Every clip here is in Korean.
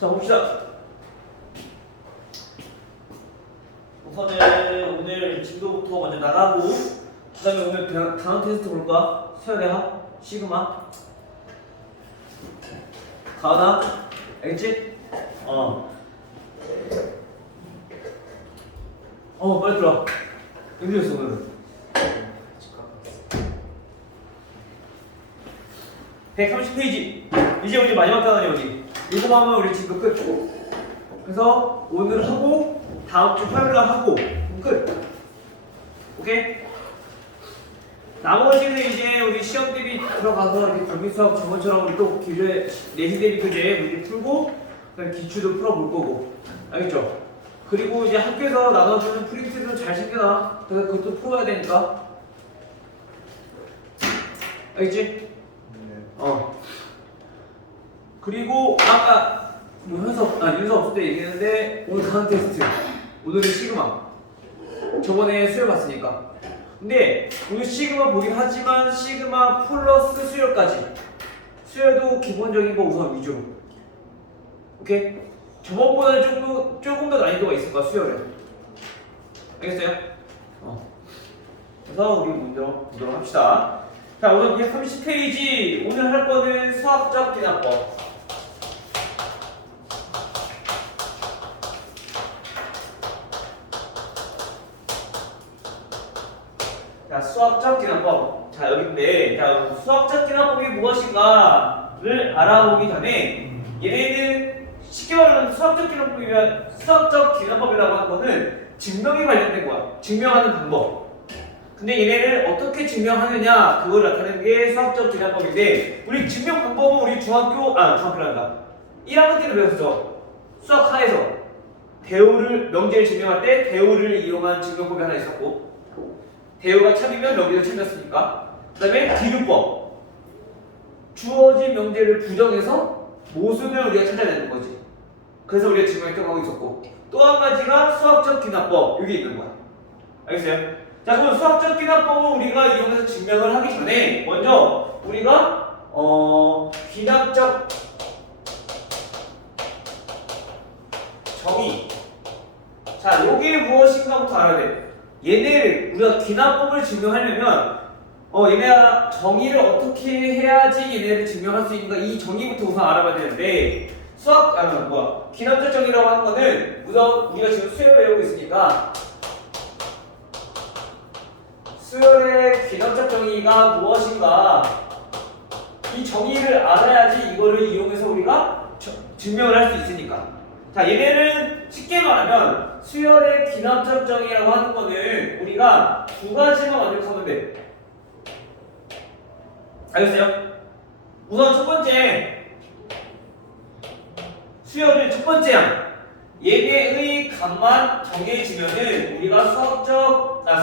자, 봅시다. 우선은 오늘 진도부터 먼저 나가고, 그 다음에 오늘 단어 테스트 볼 거야. 서열의 시그마. 가나? 알겠지? 빨리 들어와. 여기였어, 오늘은. 130페이지. 이제 우리 마지막 단어네, 여기. 이거만 하면 우리 지금 끝. 그래서 오늘 하고, 다음 주 화요일 날 하고, 끝. 오케이? 나머지는 이제 우리 시험 대비 들어가서 이렇게 정비 수학 저번처럼 우리 또 기재 내신 대비 교재 우리 풀고, 그다음 기출도 풀어볼 거고. 알겠죠? 그리고 이제 학교에서 나눠주는 프린트도 잘 챙겨놔. 그래서 그것도 풀어야 되니까. 알겠지? 그리고 아까 윤서 없을 때 얘기했는데 오늘 단어 테스트. 오늘은 시그마. 저번에 수열 봤으니까. 근데 오늘 시그마 보긴 하지만 시그마 플러스 수열까지. 수열도 기본적인 거 우선 위주로. 오케이? 저번보다는 조금 더 난이도가 있을 거야, 수열은. 알겠어요? 그래서 우리 먼저 보도록 합시다. 자, 오늘 130페이지. 오늘 할 거는 수학적 기납법. 자, 수학적 기납법. 자, 여기인데, 자, 수학적 기납법이 무엇인가를 알아보기 전에 얘네는 쉽게 말하면 수학적 기납법이라고 하는 거는 증명에 관련된 거야. 증명하는 방법. 근데 얘네를 어떻게 증명하느냐, 그걸 나타내는 게 수학적 기납법인데, 우리 증명 방법은 우리 중학교란다. 1학년 때도 배웠죠. 수학 하에서 대우를 증명할 때 대우를 이용한 증명법이 하나 있었고, 대우가 참이면 명제도 참이었으니까. 그 다음에 비교법. 주어진 명제를 부정해서 모순을 우리가 찾아내는 거지. 그래서 우리가 증명했던 거 있었고, 또 한 가지가 수학적 기납법. 여기 있는 거야. 알겠어요? 자, 그럼 수학적 기납법을 우리가 이용해서 증명을 하기 전에 먼저 우리가 기납적 정의. 자, 요게 무엇인가부터 알아야 돼. 얘네를 우리가 기납법을 증명하려면 얘네가 정의를 어떻게 해야지 얘네를 증명할 수 있는가, 이 정의부터 우선 알아봐야 되는데, 기납적 정의라고 하는 거는 우선 우리가 지금 수열을 배우고 있으니까 수열의 기납적 정의가 무엇인가, 이 정의를 알아야지 이거를 이용해서 우리가 증명을 할 수 있으니까. 자, 얘네는 쉽게 말하면 수열의 기납적 정의라고 하는 거는 우리가 두 가지만 완벽하면 돼. 알겠어요? 우선 첫 번째, 수열을 첫 번째 항 얘네의 값만 정해지면은 우리가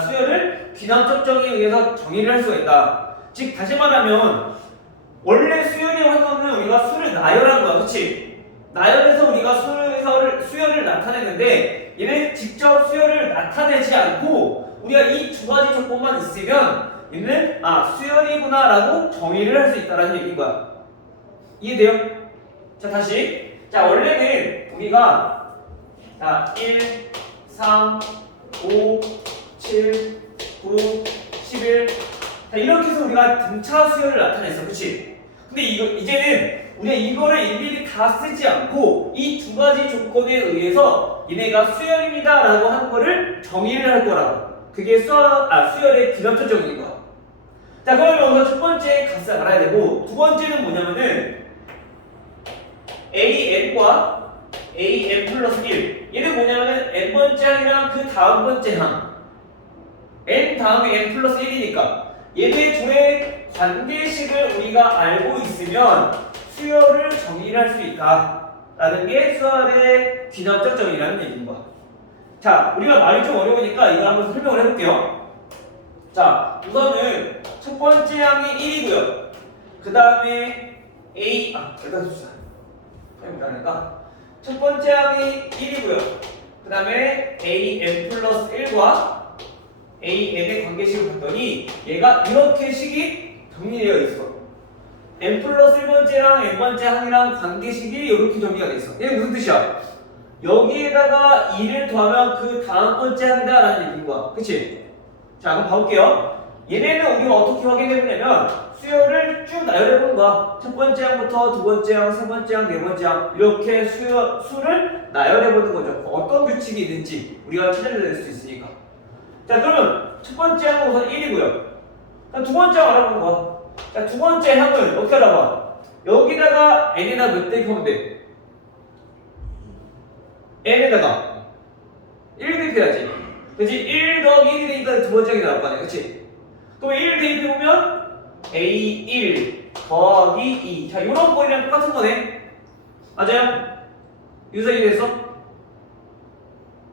수열을 기납적 정의에 의해서 정의를 할 수가 있다. 즉 다시 말하면 원래 수열이라고 하는 거는 우리가 수를 나열한 거야, 그렇지? 나열해서 우리가 수열을 나타내는데, 얘는 직접 수열을 나타내지 않고 우리가 이 두 가지 조건만 있으면 얘는 수열이구나라고 정의를 할 수 있다라는 얘기인 거야. 이해돼요? 자, 다시. 자, 원래는 우리가 1, 3, 5, 7, 9, 11 자, 이렇게 해서 우리가 등차 수열을 나타냈어. 그치? 근데 이제는 우리가 이거를 일일이 다 쓰지 않고 이 두 가지 조건에 의해서 얘네가 수열입니다 라고 하는 거를 정의를 할 거라고. 그게 수열의 기납적 정의인 거야. 자, 그러면 우선 첫 번째 값을 알아야 되고, 두 번째는 뭐냐면은 AN과 AN 플러스 1. 얘는 뭐냐면은 n번째 항이랑 그 다음 번째 항. n 다음에 n 플러스 1이니까 얘네 둘의 관계식을 우리가 알고 있으면 수열을 정의를 할 수 있다 라는 게 수열의 기납적 정의라는 얘기인 거야. 자, 우리가 말이 좀 어려우니까 이거 한번 설명을 해볼게요. 자, 우선은 첫 번째 항이 1이고요. 그 다음에 일단 숫자 그러니까 첫 번째 항이 1이고요. 그 다음에 AN 플러스 1과 AN의 관계식을 봤더니 얘가 이렇게 식이 정리되어 있어. n 플러스 1번째랑 n번째 항이랑 관계식이 이렇게 정리가 돼 있어. 이게 무슨 뜻이야? 여기에다가 2를 더하면 그 다음 번째 항이다 라는 얘기인 거야. 그치? 자, 그럼 봐볼게요. 얘네는 우리가 어떻게 확인해보냐면 수열을 쭉 나열해보는 거야. 첫 번째 항부터 두 번째 항, 세 번째 항, 네 번째 항 이렇게 수를 나열해보는 거죠. 어떤 규칙이 있는지 우리가 찾아낼 수 있으니까. 자, 그러면 첫 번째 항은 우선 1이고요. 두 번째 항 알아보는 거야. 자, 두 번째 항은 어떻게 알아봐? 여기다가 n에다 몇 대입하면 돼? n에다가 1 대입해야지. 그치? 1 더하기 1이 되니까 두 번째 항이 나올 거 아니야. 그치? 그럼 1 대입해보면 A1 더하기 2. 자, 요런 꼴이랑 똑같은 거네. 맞아요? 유서 이해됐어?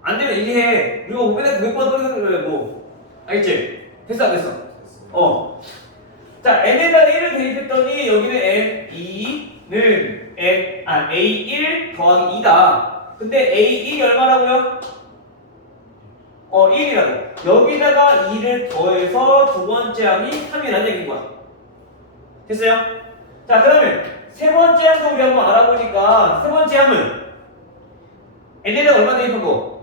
안 되면 이해해. 우리가 맨날 900번 떨어지는 거야, 뭐. 알겠지? 됐어, 안 됐어? 자, n에다가 1을 대입했더니 여기는 n2는 A1 더하기 2다. 근데 A1이 얼마라고요? 1이라고. 여기다가 2를 더해서 두 번째 항이 3이라는 얘기인 거야. 됐어요? 자, 그러면 세 번째 항도 우리 한번 알아보니까 세 번째 항은 n에다가 얼마 대입한 거?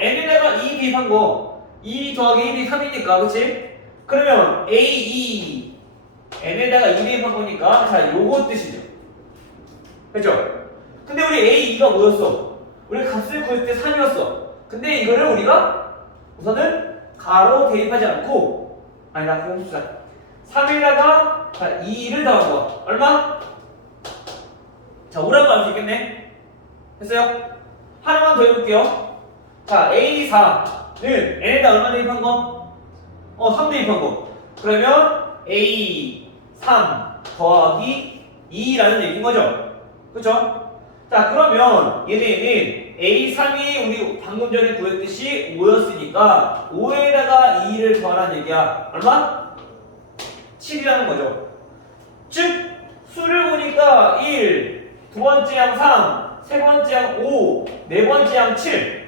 n에다가 2 대입한 거. 2 더하기 1이 3이니까, 그치? 그러면 A2 n에다가 2 대입한 거니까 자, 요거 뜻이죠. 그죠? 근데 우리 A2가 뭐였어? 우리 값을 구했을 때 3이었어. 근데 이거를 우리가 우선은 가로 대입하지 않고 아니다, 공수자 3에다가 2를 더한 거 얼마? 자, 5라고 알 수 있겠네. 됐어요? 하나만 더 해볼게요. 자, A4는 n에다 얼마 대입한 거? 3 대입한 거. 그러면 A3 더하기 2라는 얘기인 거죠. 그쵸? 자, 그러면 얘네는 A3이 우리 방금 전에 구했듯이 5였으니까 5에다가 2를 더하라는 얘기야. 얼마? 7이라는 거죠. 즉 수를 보니까 1, 두 번째 항 3, 세 번째 항 5, 네 번째 항 7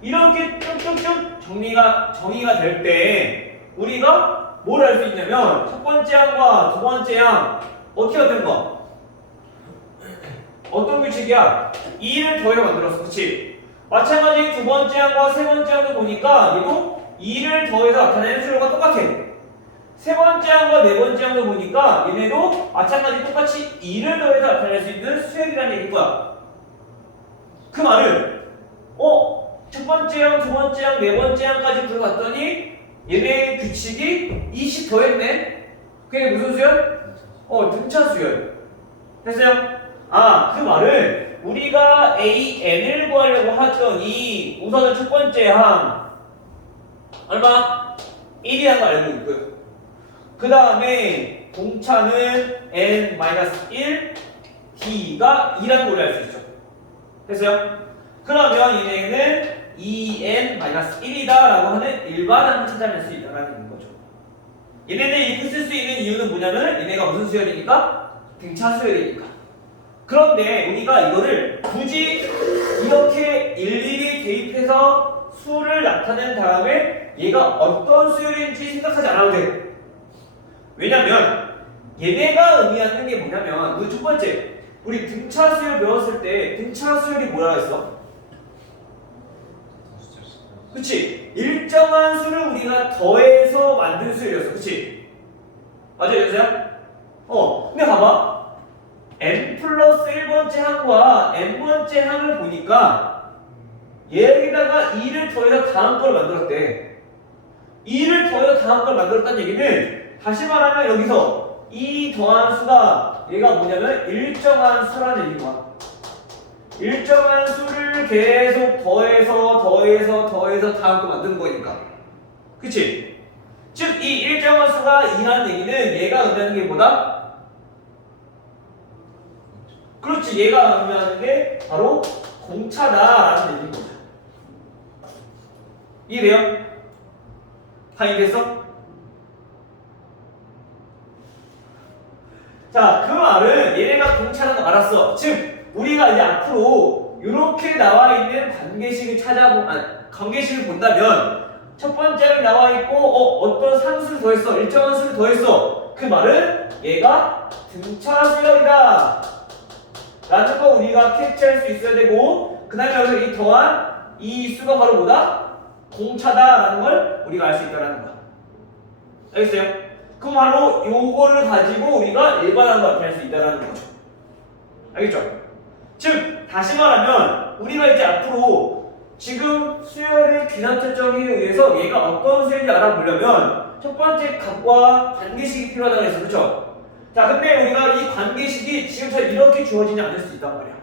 이렇게 쭉쭉쭉 정의가 될 때 우리가 뭘 알 수 있냐면 첫 번째 항과 두 번째 항 어떻게 된 거? 어떤 규칙이야? 2를 더해서 만들었어. 그치? 마찬가지 두 번째 항과 세 번째 항도 보니까 얘도 2를 더해서 나타내는 수열과 똑같아. 세 번째 항과 네 번째 항도 보니까 얘네도 마찬가지 똑같이 2를 더해서 나타낼 수 있는 수열이라는 얘기인 거야. 그 말은 첫 번째 항, 두 번째 항, 네 번째 항까지 들어갔더니 얘네 규칙이 20 더했네? 그게 무슨 수열? 등차 수열. 됐어요? 그 말은 우리가 AN을 구하려고 하더니 우선은 첫 번째 항 얼마? 1이라는 거 알고 있고요. 그 다음에 공차는 n-1 d가 2라는 걸 알 수 있죠. 됐어요? 그러면 얘네는 2n-1이다 라고 하는 일반항을 찾아낼 수 있다는 거죠. 얘네들 이렇게 쓸 수 있는 이유는 뭐냐면 얘네가 무슨 수열이니까? 등차 수열이니까. 그런데 우리가 이거를 굳이 이렇게 일일이 대입해서 수를 나타낸 다음에 얘가 어떤 수열인지 생각하지 않아도 돼. 왜냐면 얘네가 의미하는 게 뭐냐면 그 첫 번째 우리 등차 수열 배웠을 때 등차 수열이 뭐라 했어? 그치? 일정한 수를 우리가 더해서 만든 수열이었어. 그치? 맞아요, 여보세요? 근데 봐봐. n 플러스 1번째 항과 n번째 항을 보니까 얘에다가 2를 더해서 다음 걸 만들었대. 2를 더해서 다음 걸 만들었다는 얘기는 다시 말하면 여기서 이 더한 수가 얘가 뭐냐면 일정한 수라는 얘기인 거야. 일정한 수를 계속 더해서 다음 거 만드는 거니까. 그치? 즉 이 일정한 수가 2라는 얘기는 얘가 의미하는 게 뭐다? 그렇지, 얘가 의미하는 게 바로 공차다라는 얘기인 거죠. 이해돼요? 다 이해됐어? 자, 그 말은 얘네가 공차라는 거 알았어. 즉 우리가 이제 앞으로 이렇게 나와 있는 관계식을 본다면 첫 번째는 나와 있고 어떤 상수를 더했어, 일정한 수를 더했어. 그 말은 얘가 등차 수열이다 라는 거 우리가 캐치할 수 있어야 되고, 그 다음에 여기서 이 더한 이 수가 바로 뭐다? 공차다 라는 걸 우리가 알 수 있다는 거야. 알겠어요? 그럼 바로 요거를 가지고 우리가 일반항과 나타낼 수 있다는 거죠. 알겠죠? 즉 다시 말하면 우리가 이제 앞으로 지금 수열의 귀납 정의에 의해서 얘가 어떤 수열인지 알아보려면 첫 번째 값과 관계식이 필요하다고 했어. 그렇죠? 자, 근데 우리가 이 관계식이 지금처럼 이렇게 주어지지 않을 수 있단 말이야.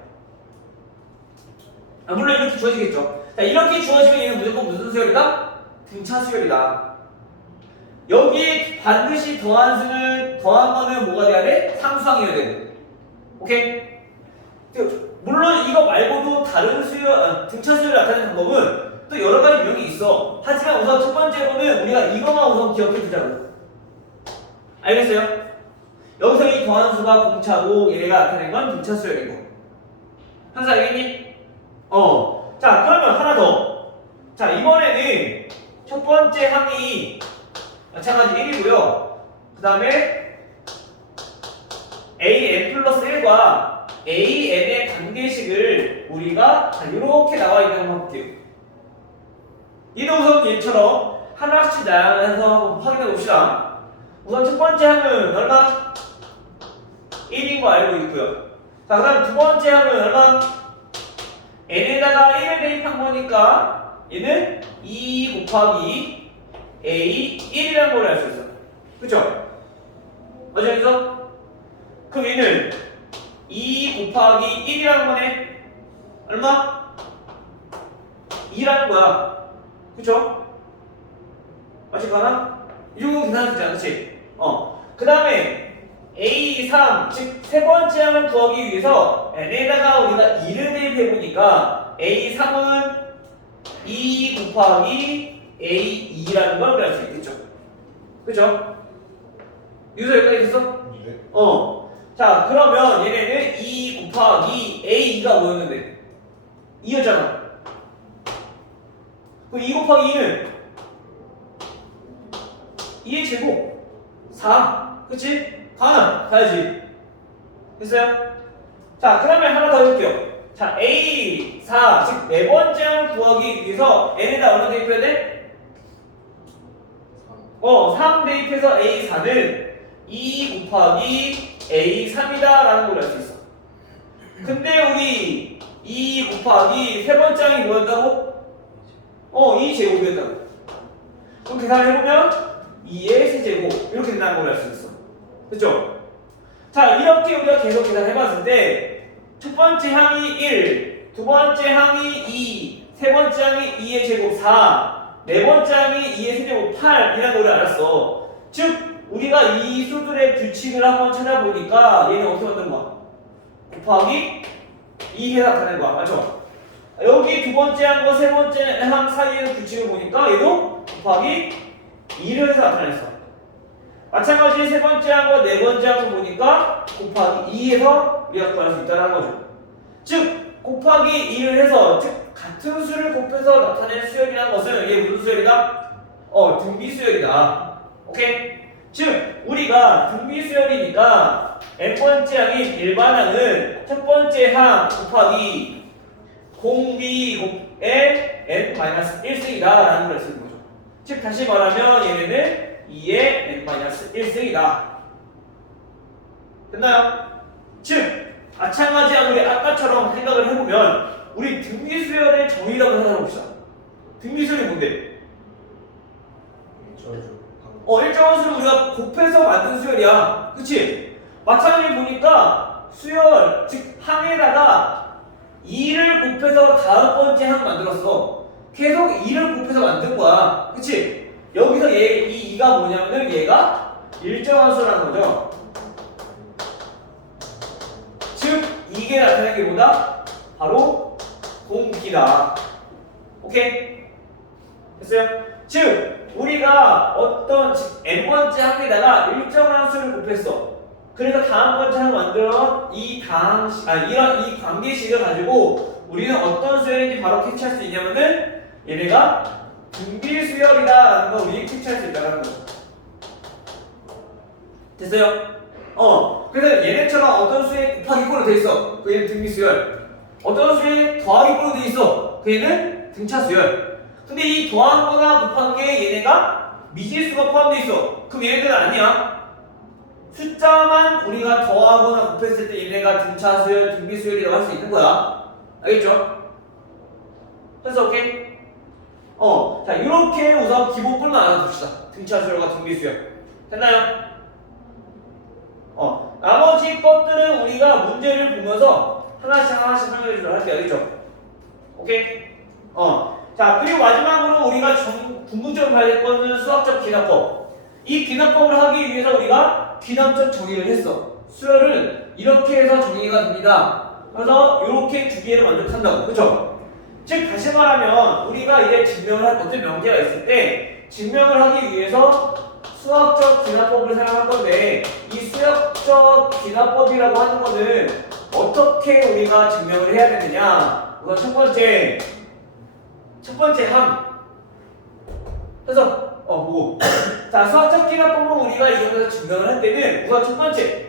물론 이렇게 주어지겠죠. 자, 이렇게 주어지면 얘는 무조건 무슨 수열이다? 등차 수열이다. 여기에 반드시 더한 거는 뭐가 돼야 돼? 상수항이어야 되고. 오케이? 물론 이거 말고도 다른 등차 수열을 나타내는 방법은 또 여러 가지 유형이 있어. 하지만 우선 첫 번째로는 우리가 이것만 우선 기억해 두자고. 알겠어요? 여기서 이 더한 수가 공차고 얘가 나타낸 건 등차 수열이고. 항상 알겠니? 자, 그러면 하나 더. 자, 이번에는 첫 번째 항이 마찬가지 1이고요. 그 다음에 AN 플러스 1과 AN의 관계식을 우리가 이렇게 나와 있는 거 한번 볼게요. 이도 우선 얘처럼 하나씩 나열해서 확인해 봅시다. 우선 첫 번째 항은 얼마? 1인 거 알고 있고요. 자, 그 다음 두 번째 항은 얼마? n에다가 1을 대입한 거니까 얘는 2 곱하기 a 1이라는 걸 알 수 있어. 그쵸? 맞아, 여기서? 그럼 얘는 2 곱하기 1이라는 거네. 얼마? 2라는 거야. 그쵸? 맞지, 가나? 이 정도 계산할 수 있잖아, 그치? 그 다음에 A3, 즉 세 번째 항을 구하기 위해서 n에다가 우리가 2를 대입해보니까 A3은 2 곱하기 A2라는 걸 알 수 있겠죠? 그쵸? 유서 여기까지 됐어? 네. 자, 그러면 얘네는 2 곱하기 A2가 뭐였는데? 2였잖아. 그럼 2 곱하기 2는 2의 제곱 4. 그치? 가는 가야지. 됐어요? 자, 그러면 하나 더 해볼게요. 자, A4, 즉 네 번째 항을 구하기 위해서 n에다 얼마 대입해야 돼? 3 대입해서 A4는 2 곱하기 A3이다 라는 걸 알 수 있어. 근데 우리 2 곱하기 세 번째 항이 뭐였다고? 2제곱이었다고. 그럼 계산해보면 2의 세제곱 이렇게 된다는 걸 알 수 있어. 그쵸? 자, 이렇게 우리가 계속 계산해봤을 때 첫 번째 항이 1, 두 번째 항이 2, 세 번째 항이 2의 제곱 4, 네 번째 항이 2의 세제곱 8이라는 걸 알았어. 즉 우리가 이 수들의 규칙을 한번 찾아보니까 얘는 어떻게 만드는 거야? 곱하기 2 해서 나타내는 거야. 맞죠? 여기 두 번째 항과 세 번째 항 사이의 규칙을 보니까 얘도 곱하기 2를 해서 나타냈어. 마찬가지로 세 번째 항과 네 번째 항을 보니까 곱하기 2에서 우리가 구할 수 있다는 거죠. 즉 곱하기 2를 해서 즉 같은 수를 곱해서 나타낸 수열이라는 것은 이게 무슨 수열이다? 등비 수열이다. 오케이? 즉 우리가 등비 수열이니까 n번째 항인 일반항은 첫 번째 항 곱하기 공비의 n-1승이다 라는 걸 쓰는 거죠. 즉 다시 말하면 얘네는 2의 n-1승이다. 됐나요? 즉 마찬가지야 우리 아까처럼 생각을 해보면 우리 등비수열의 정의라고 생각해봅시다. 등비수열이 뭔데? 일정한 수를 우리가 곱해서 만든 수열이야. 그치? 마찬가지로 보니까 수열, 즉 항에다가 2를 곱해서 다음 번째 항 만들었어. 계속 2를 곱해서 만든 거야. 그치? 여기서 이 2가 뭐냐면은 얘가 일정한 수라는 거죠. 즉 이게 나타나는 게 뭐다? 바로 공기다. 오케이? 됐어요? 즉 우리가 어떤 n번째 항에다가 일정한 수를 곱했어. 그래서 다음 번째 항을 만들어 이 관계식을 가지고 우리는 어떤 수열인지 바로 캐치할 수 있냐면은 얘네가 등비수열이다 라는 거 우리 캐치할 수 있다는 거. 됐어요? 그래서 얘네처럼 어떤 수에 곱하기 꼴로 돼 있어. 그 얘는 등비수열. 어떤 수에 더하기 꼴로 돼 있어. 그 얘는 등차수열. 근데 이 더하거나 곱한 게 얘네가 미지수가 포함돼 있어. 그럼 얘네들은 아니야. 숫자만 우리가 더하거나 곱했을 때 얘네가 등차수열, 등비수열이라고 할 수 있는 거야. 알겠죠? 그래서 오케이? 자 이렇게 우선 기본꼴만 알아둡시다. 등차수열과 등비수열. 됐나요? 나머지 것들은 우리가 문제를 보면서 하나씩 설명해 주도록 할게요. 알겠죠? 오케이? 자, 그리고 마지막으로 우리가 궁극적으로 봐야 될 거는 수학적 기납법. 이 기납법을 하기 위해서 우리가 기납적 정의를 했어. 수열을 이렇게 해서 정의가 됩니다. 그래서 이렇게 두 개를 만족한다고. 그쵸? 즉, 다시 말하면 우리가 이제 증명을 할 어떤 명제가 있을 때 증명을 하기 위해서 수학적 기납법을 사용할 건데 이 수학적 기납법이라고 하는 거는 어떻게 우리가 증명을 해야 되느냐. 우선 첫 번째 함. 그래서 뭐. 자, 수학적 기납법은 우리가 이용해서 증명을 할 때는 우선 첫 번째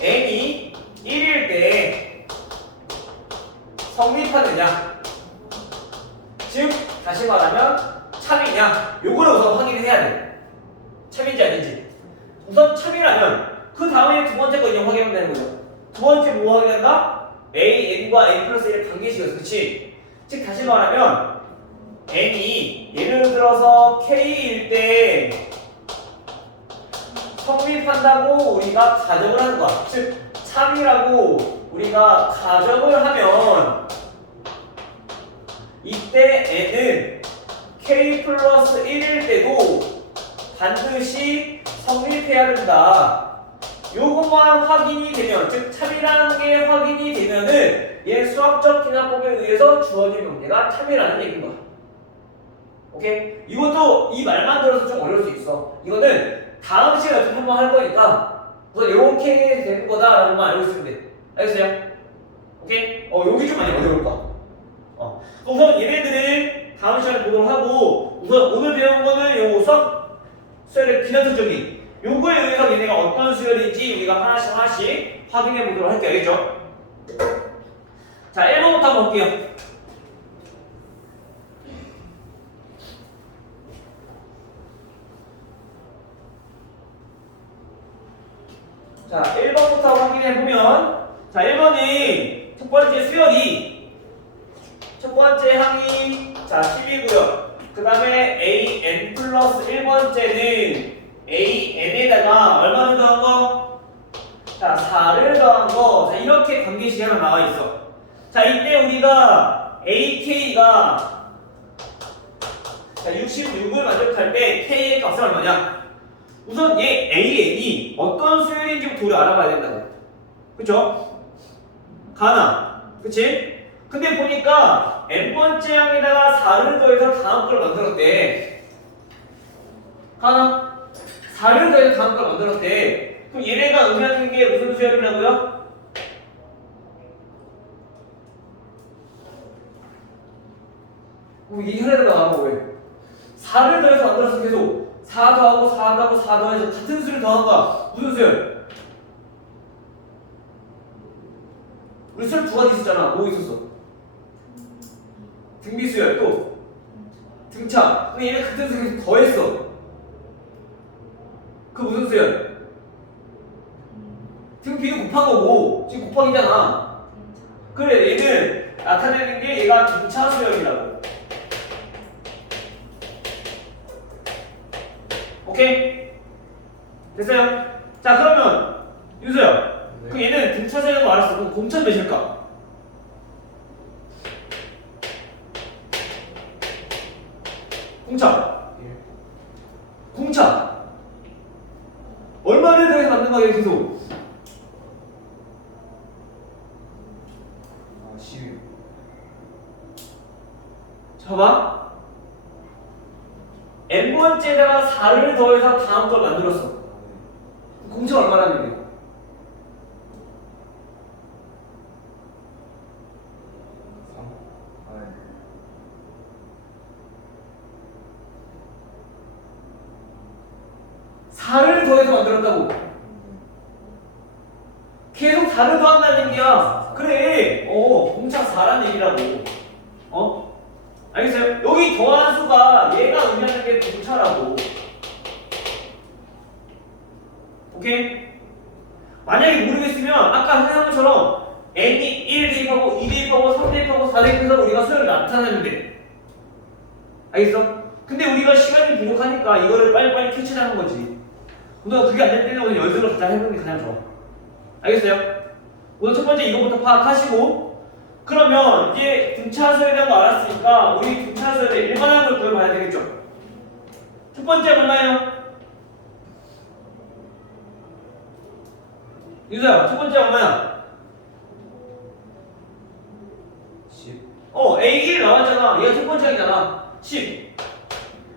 n이 1일 때 성립하느냐. 즉 다시 말하면 참이냐. 요거를 우선 확인을 해야 돼. 참인지 아닌지. 우선 참이라면 그 다음에 두 번째 거 인용 확인하면 되는 거죠. 두 번째 뭐 확인한다? a, n과 n 플러스 1의 관계식이었어. 그치? 즉 다시 말하면 n이 예를 들어서 k일 때 성립한다고 우리가 가정을 하는 거야. 즉 참이라고 우리가 가정을 하면 이때 n은 k 플러스 1일 때도 반드시 성립해야 된다. 요것만 확인이 되면, 즉 참이라는 게 확인이 되면은 얘 수학적 기납법에 의해서 주어진 명제가 참이라는 얘기인 거야. 오케이? 이것도 이 말만 들어서 좀 어려울 수 있어. 이거는 다음 시간에 좀 한번 할 거니까 우선 이렇게 되는 거다라고만 알고 있으면 돼. 알겠어요? 오케이? 여기 좀 많이 어려울 거야. 우선 얘네들을 다음 시간에 보도록 하고, 우선 오늘 배운 거는 요 수열의 기납적 정의, 요거에 의해서 얘네가 어떤 수열인지 우리가 하나씩 확인해 보도록 할게요. 알겠죠? 자, 1번부터 한번 볼게요. 자, 1번부터 확인해 보면, 자, 1번이 첫 번째 수열이 첫 번째 항이 자 10이고요. 그 다음에 an 플러스 1번째는 an에다가 얼마를 더한 거? 자 4를 더한 거. 자 이렇게 관계식이 하나 나와 있어. 자 이때 우리가 ak가 자 66을 만족할 때 k의 값은 얼마냐? 우선 얘 an이 어떤 수열인지부터 우리 알아봐야 된다고. 그쵸? 가나. 그치? 근데 보니까 n번째 항에다가 4를 더해서 다음 걸 만들었대. 하나? 4를 더해서 다음 걸 만들었대. 그럼 얘네가 의미하는 게 무슨 수열이라고요? 이 혈에다가 나오고 왜? 4를 더해서 만들었으면 계속 4 더하고 4 더하고 4 더해서 같은 수를 더한 거야. 무슨 수열? 우리 수열 두 가지 있었잖아. 뭐 있었어? 등비수열 또 등차. 근데 얘네 같은 수를 더했어. 그 무슨 수열? 등비도 곱한 거고 지금 곱하기잖아. 그래 얘는 나타내는 게 얘가 등차 수열이라고. 오케이? 됐어요? 자 그러면 윤서야 네. 그 얘는 등차 수열이라고 알았어. 그럼 공차 몇일까? 공차. 공차. 얼마를 더해서 만든 거야 계속? 10. 봐봐. n번째에다가 4를 더해서 다음 걸 만들었어. 공차가 얼마라는 얘기야? 4를 더해서 만들었다고. 계속 4를 더한다는 얘기야. 그래. 공차 4라는 얘기라고. 알겠어요? 여기 더한 수가 얘가 의미하는 게 공차라고. 오케이? 만약에 모르겠으면 아까 해상처럼 n이 1 대입하고 2 대입하고 3 대입하고 4 대입해서 우리가 수열을 나타내면 돼. 알겠어? 근데 우리가 시간이 부족하니까 이거를 빨리빨리 캐치하는 거지. 우리가 그게 안 될 때는 오늘 연습을 가장 해보는 게 가장 좋아. 알겠어요? 우선 첫 번째 이거부터 파악하시고, 그러면 이제 등차 수열에 대한 거 알았으니까 우리 등차 수열의 일반한 걸 구해봐야 되겠죠? 첫 번째 얼마예요? 유서야, 첫 번째 얼마야? 10. A1 나왔잖아. 얘가 첫 번째 항이잖아. 10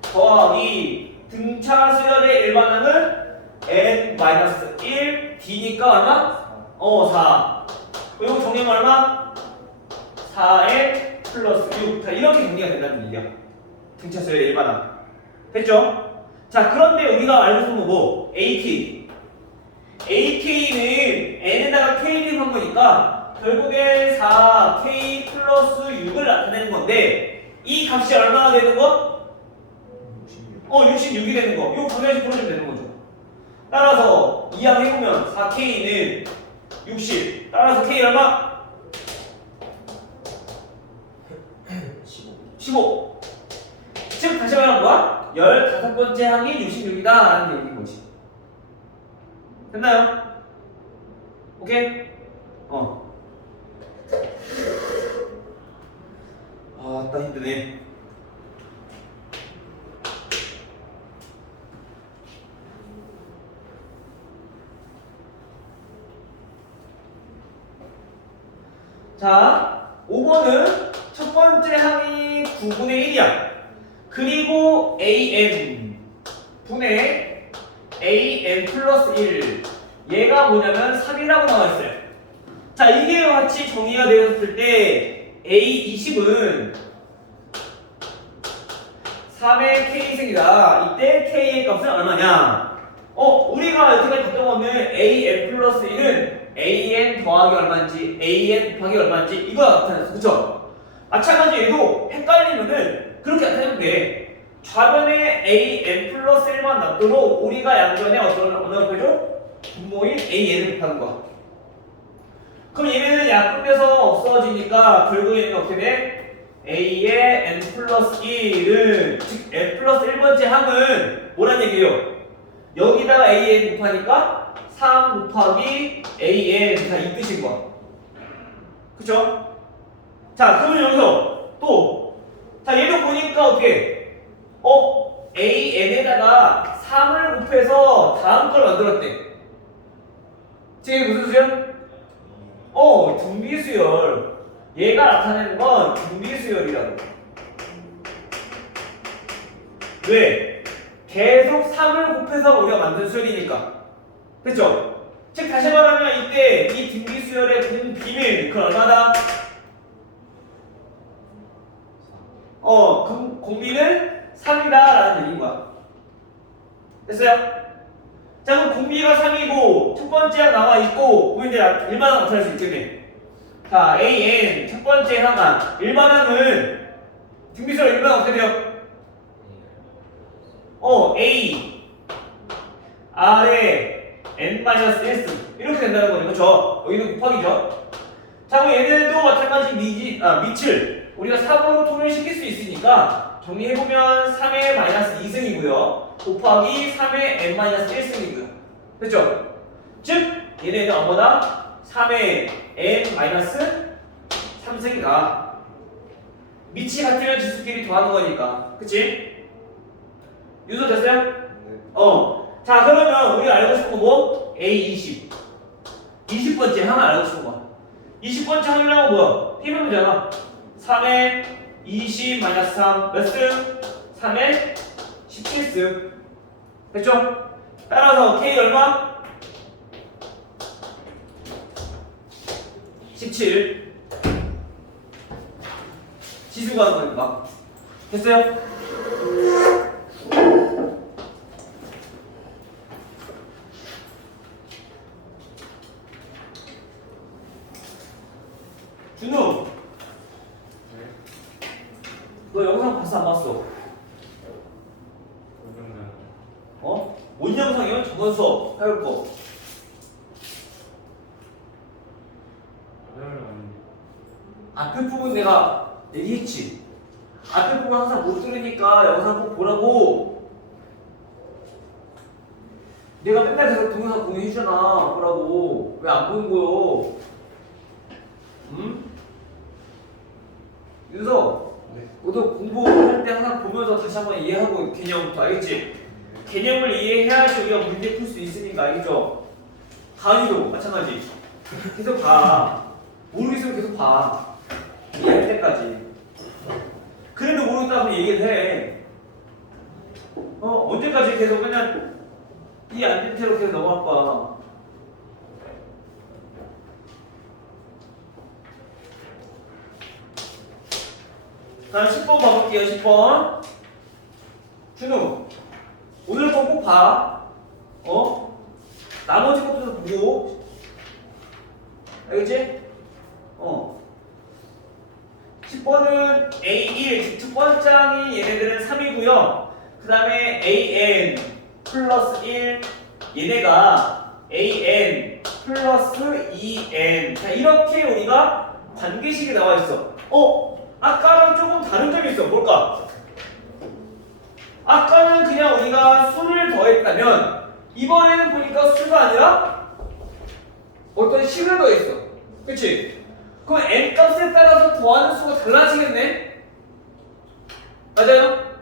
더하기 등차 수열의 일반항은 n-1 d니까 얼마? 4. 이거 정리하면 얼마? 4n 플러스 6. 자, 이렇게 정리가 된다는 얘기야. 등차 수열의 일반항. 됐죠? 자, 그런데 우리가 알고 있는 거 뭐? AK. AK는 n에다가 K를 한 거니까 결국엔 4K 플러스 6을 나타내는 건데 이 값이 얼마나 되는 거? 66이 되는 거. 이거 방향식 풀어주면 되는 거죠. 따라서 이항 해보면 4K는 60. 따라서 K 얼마? 15. 즉 다시 말하면 뭐야? 15번째 항이 66이다 라는 얘기인 거지. 됐나요? 오케이? 나 힘드네. 자, 5번은 첫 번째 항이 9분의 1이야. 그리고 AN 분의 AN 플러스 1. 얘가 뭐냐면 3이라고 나와있어요. 자, 이게 같이 정의가 되었을 때 A20은 3의 K승이다. 이때 K의 값은 얼마냐? 우리가 여태까지 봤던 거는 AN 플러스 1은 AN 더하기 얼마인지 AN 곱하기 얼마인지 이거 나타냈어. 그쵸? 마찬가지로 얘도 헷갈리면은 그렇게 나타내면 돼. 좌변에 AN 플러스 1만 놔도록 우리가 양변에 어느 곱해줘? 분모인 AN을 곱하는 거야. 그럼 얘네는 약분돼서 없어지니까 결국에는 어떻게 돼? A의 N 플러스 1은 즉 N 플러스 1번째 항은 뭐란 얘기예요? 여기다가 AN 곱하니까 3 곱하기 AN 다 이 뜻인 거야. 그쵸? 자, 그러면 여기서 또 자, 얘도 보니까 어떻게 AN에다가 3을 곱해서 다음 걸 만들었대. 이게 무슨 수열? 등비수열. 얘가 나타내는 건 등비수열이라고. 왜? 계속 3을 곱해서 우리가 만든 수열이니까. 됐죠? 즉 다시 말하면 이때 이 등비수열의 공비는 그 얼마다? 공비는 3이다 라는 얘기인 거야. 됐어요? 자, 그럼 공비가 3이고 첫 번째 항 나와 있고 그럼 이제 일반항 나타낼 수 있겠네. 자, AN 첫 번째 항 일반항은 등비수열 일반항 어떻게 돼요? A R에 N-1승 이렇게 된다는 거죠. 그렇죠? 여기는 곱하기죠. 자, 그럼 얘네들도 마찬가지 밑을 우리가 3으로 통일시킬 수 있으니까 정리해보면 3의 마이너스 2승이고요 곱하기 3의 n-1승이고요. 됐죠? 즉 얘네는 뭐다? 3의 n-3승이다. 밑이 같으면 지수끼리 더하는 거니까. 그치? 유도 됐어요? 네. 자, 그러면 우리가 알고 싶은 거 뭐? A20 20번째 항을 알고 싶은 거. 20번째 항이라고 뭐야? P분이잖아. 3의 20 마이너스 3 몇 승? 3의 17승. 됐죠? 따라서 K 얼마? 17. 지수가 하는 거니까. 됐어요? 준우, 네. 너 영상 봤어 안 봤어? 오정면. 어? 뭔 영상이요? 저번 수업 해볼 거. 오정면 아닌데. 앞에 부분 내가 얘기했지. 앞에 부분 항상 못 들으니까 영상 꼭 보라고. 내가 맨날 계속 동영상 공유해주잖아. 보라고. 왜 안 보는 거요? 응? 윤서, 네. 너도 공부할 때 항상 보면서 다시 한번 이해하고 개념부터 알겠지? 개념을 이해해야지 우리가 문제 풀 수 있으니까 알겠죠? 강의도 마찬가지. 계속 봐. 모르겠으면 계속 봐. 이해할 때까지. 그래도 모르겠다고 얘기를 해. 언제까지 계속 맨날 이 안 된 채로 계속 넘어갈 거야. 다음 10번 봐볼게요. 10번. 준우, 오늘 거 꼭 봐. 나머지 것도 보고. 알겠지? 10번은 A1, 두 번장이 얘네들은 3이고요. 그 다음에 AN 플러스 1, 얘네가 AN 플러스 2N. 자, 이렇게 우리가 관계식이 나와 있어. 아까랑 조금 다른 점이 있어. 뭘까? 아까는 그냥 우리가 수를 더했다면, 이번에는 보니까 수가 아니라 어떤 식을 더했어. 그치? 그럼 n 값에 따라서 더하는 수가 달라지겠네? 맞아요?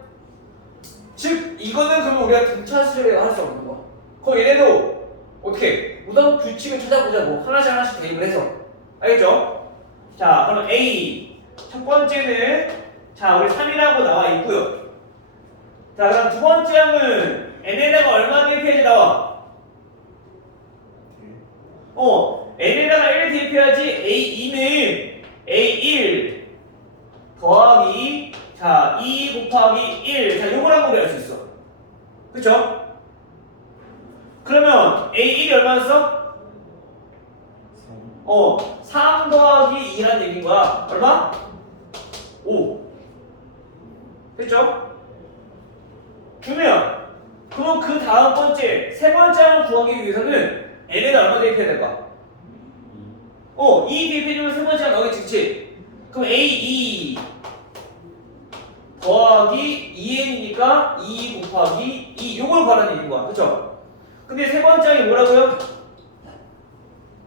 즉 이거는 그러면 우리가 등차수열이라고 할 수 없는 거야. 그럼 얘네도 어떻게? 우선 규칙을 찾아보자고. 하나씩 대입을 해서. 알겠죠? 자, 그럼 A 첫 번째는 자 우리 3이라고 나와 있고요. 자, 그럼 두 번째 항은 n에다가 얼마 대입해야지 나와? n에다가 1을 대입해야지. A2는 A1 더하기 자 2 곱하기 1. 자, 요거라고 우리 알 수 있어. 그쵸? 그러면 A1이 얼마였어? 3 더하기 2라는 얘기인 거야. 얼마? 5. 됐죠? 준우야, 그럼 그 다음 번째 세 번째 항을 구하기 위해서는 n에다 얼마 대입해야 될까? 2 대입해주면 세 번째 항 나오겠지, 그치? 그럼 A2 더하기 2n이니까 2 곱하기 2 요걸 구하라는 얘기인 거야. 그쵸? 근데 세 번째 항이 뭐라고요?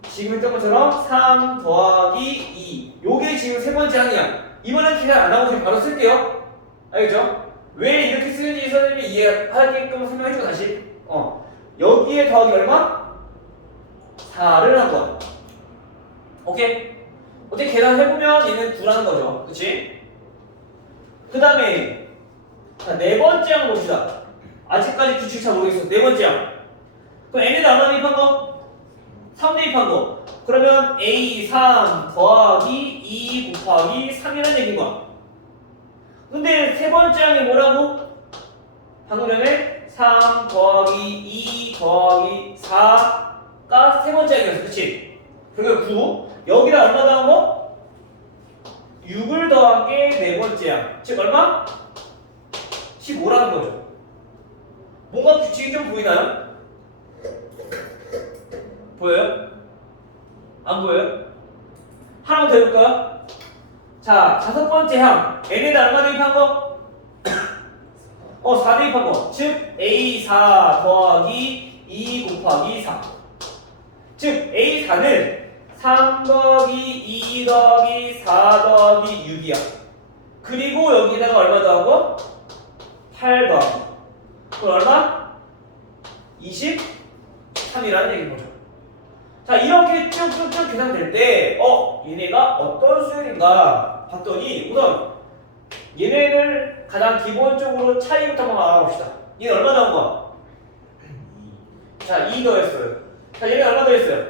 지금 했던 것처럼 3 더하기 2 요게 지금 세 번째 항이야. 이번엔 계산 안 하고 그냥 바로 쓸게요. 알겠죠? 왜 이렇게 쓰는지 선생님이 이해하게끔 설명해주고 다시 여기에 더하기 얼마? 4를 한 거야. 오케이? 어떻게 계산해보면 얘는 9라는 거죠. 그치? 그 다음에 네 번째 항 봅시다. 아직까지 규칙 잘 모르겠어. 네 번째 항. 그럼 n에다 얼마 대입한 거? 3 대입한 거. 그러면 A3 더하기 2 곱하기 3이라는 얘기인 거야. 근데 세 번째 항이 뭐라고? 방금 전에 3 더하기 2 더하기 4가 세 번째 항이었어. 그치? 그리고 9. 여기다 얼마 더한 거? 6을 더한 게 네 번째 항. 즉 얼마? 15라는 거죠. 뭔가 규칙이 좀 보이나요? 보여요? 안 보여요? 하나만 더 해볼까요? 자, 다섯 번째 항. n에다 얼마 대입한 거? 4 대입한 거. 즉, A4 더하기 2 곱하기 4. 즉, A4는 3 더하기 2 더하기 4 더하기 6이야. 그리고 여기다가 얼마 더한 거? 8 더하기. 그럼 얼마? 23이라는 얘기인 거죠. 자, 이렇게 쭉쭉쭉 계산될 때 얘네가 어떤 수열인가 봤더니 우선 얘네를 가장 기본적으로 차이부터 한번 알아봅시다. 얘는 얼마 나온 거야? 자, 2 더했어요. 자, 얘는 얼마 더했어요?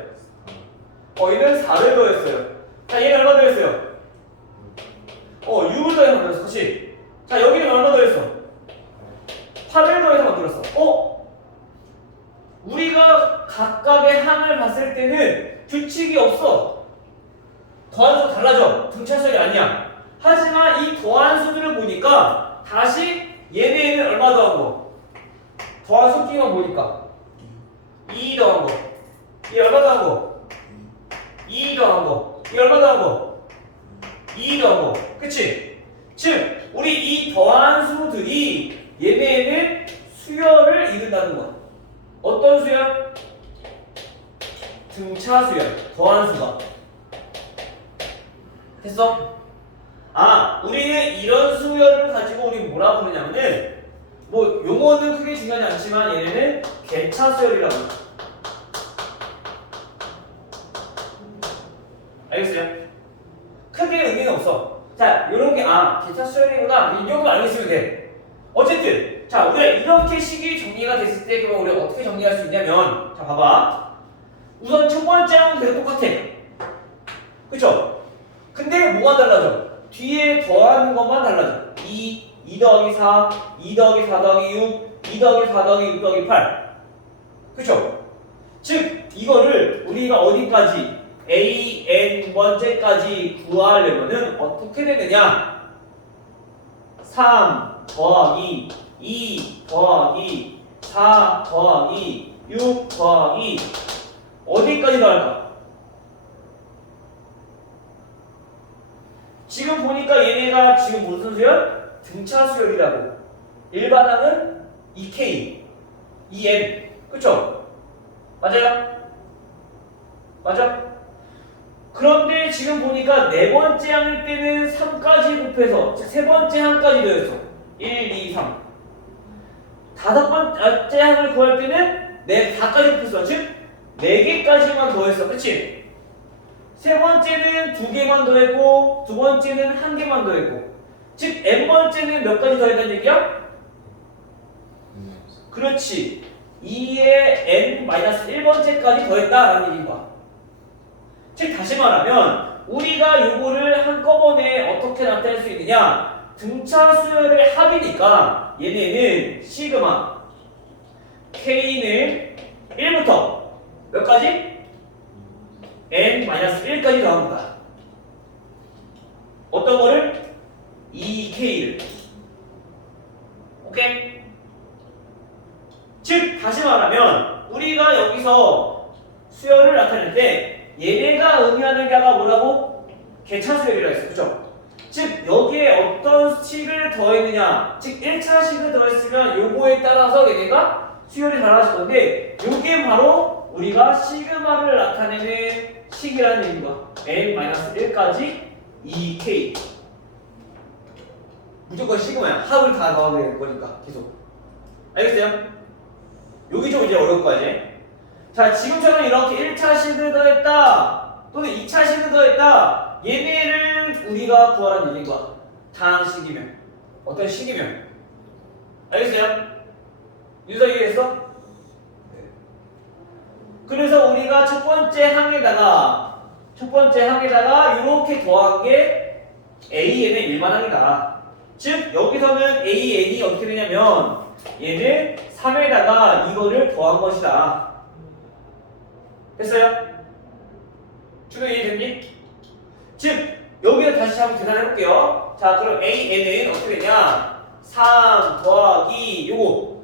얘는 4를 더했어요. 자, 얘는 얼마 더했어요? 6을 더해서 만들었어. 그렇지? 자, 여기는 얼마 더했어? 8을 더해서 만들었어. 우리가 각각의 항을 봤을 때는 규칙이 없어. 더하면서 달라져. 등차 수열이 아니야. 하지만 이 더한 수들을 보니까 다시 얘네는 얼마 더한 거? 더한 숫기만 보니까 2 더한 거. 이 얼마 더한 거? 2 더한 거. 이 얼마 더한 거? 2 더한 거. 그치? 즉 우리 이 더한 수들이 얘네는 수열을 이룬다는 거야. 어떤 수열? 등차 수열. 더한 수가. 됐어? 아, 우리는 이런 수열을 가지고 우리 뭐라 부르냐면은 뭐 용어는 크게 중요하지 않지만 얘네는 개차 수열이라고. 알겠어요? 크게 의미는 없어. 자, 요런 게 개차 수열이구나. 이 정도 알고 있으면 돼. 어쨌든 자, 우리가 이렇게 식이 정리가 됐을 때 그럼 우리가 어떻게 정리할 수 있냐면 자, 봐봐. 우선 첫 번째랑 계속 똑같아. 그쵸? 근데 뭐가 달라져? 뒤에 더하는 것만 달라져. 2 더하기 4, 2 더하기 4 더하기 6, 2 더하기 4 더하기 6 더하기 8. 그쵸? 즉, 이거를 우리가 어디까지? a, n 번째까지 구하려면은 어떻게 되느냐? 3 더하기 2 더하기 4 더하기 6 더하기 어디까지 더할까? 지금 보니까 얘네가 지금 무슨 수열? 등차 수열이라고. 일반항은 2K, 2N. 그쵸? 맞아요? 맞아? 그런데 지금 보니까 네 번째 항일 때는 3까지 곱해서 즉 세 번째 항까지 더했어. 1, 2, 3. 다섯 번째 항을 구할 때는 4까지 곱했어. 즉 4개까지만 더했어. 그치? 세 번째는 2개만 더했고 두 번째는 1개만 더했고 즉 n번째는 몇 가지 더했다는 얘기야? 그렇지. 2의 n-1번째까지 더했다라는 얘기인 거야. 즉 다시 말하면 우리가 요거를 한꺼번에 어떻게 나타낼 수 있느냐? 등차 수열의 합이니까 얘네는 시그마 k는 1부터 몇 가지? n-1까지 더한 거다. 어떤 거를? 2k를. 오케이? 즉 다시 말하면 우리가 여기서 수열을 나타낼 때 얘네가 의미하는 게가 뭐라고? 개차 수열이라 했어. 그죠? 즉 여기에 어떤 식을 더했느냐, 즉 1차 식을 더했으면 요거에 따라서 얘네가 수열이 달라질 건데 요게 바로 우리가 시그마를 나타내는 식이라는 얘기가 n-1까지 2k. 무조건 시그마야. 합을 다 더하게 될 거니까 계속. 알겠어요? 여기 좀 이제 어려울 거야 이제. 자, 지금처럼 이렇게 1차 식을 더했다 또는 2차 식을 더했다, 얘네를 우리가 구하라는 얘기인 거야. 다항식이면, 어떤 식이면. 알겠어요? 윤서 이해했어? 그래서 우리가 첫 번째 항에다가 이렇게 더한 게 AN의 일반항이다. 즉 여기서는 AN이 어떻게 되냐면 얘는 3에다가 이거를 더한 것이다. 됐어요? 주도 이해됐니? 즉 여기서 다시 한번 계산해 볼게요. 자, 그럼 AN은 어떻게 되냐? 3 더하기 요거,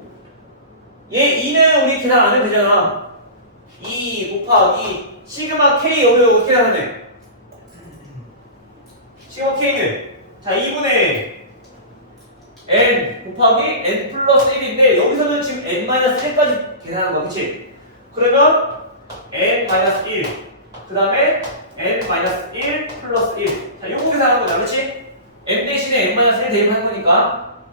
얘 2는 우리 계산 안 해도 되잖아. 2 곱하기 시그마 K 여기 어떻게 하네? 시그마 K는 자 2분의 N 곱하기 N 플러스 1인데 여기서는 지금 N-1까지 계산하는 거야. 그치? 그러면 N-1 그 다음에 N-1 플러스 1. 자 요거 계산하는 거잖아. 그치? N 대신에 N-1 대입하는 거니까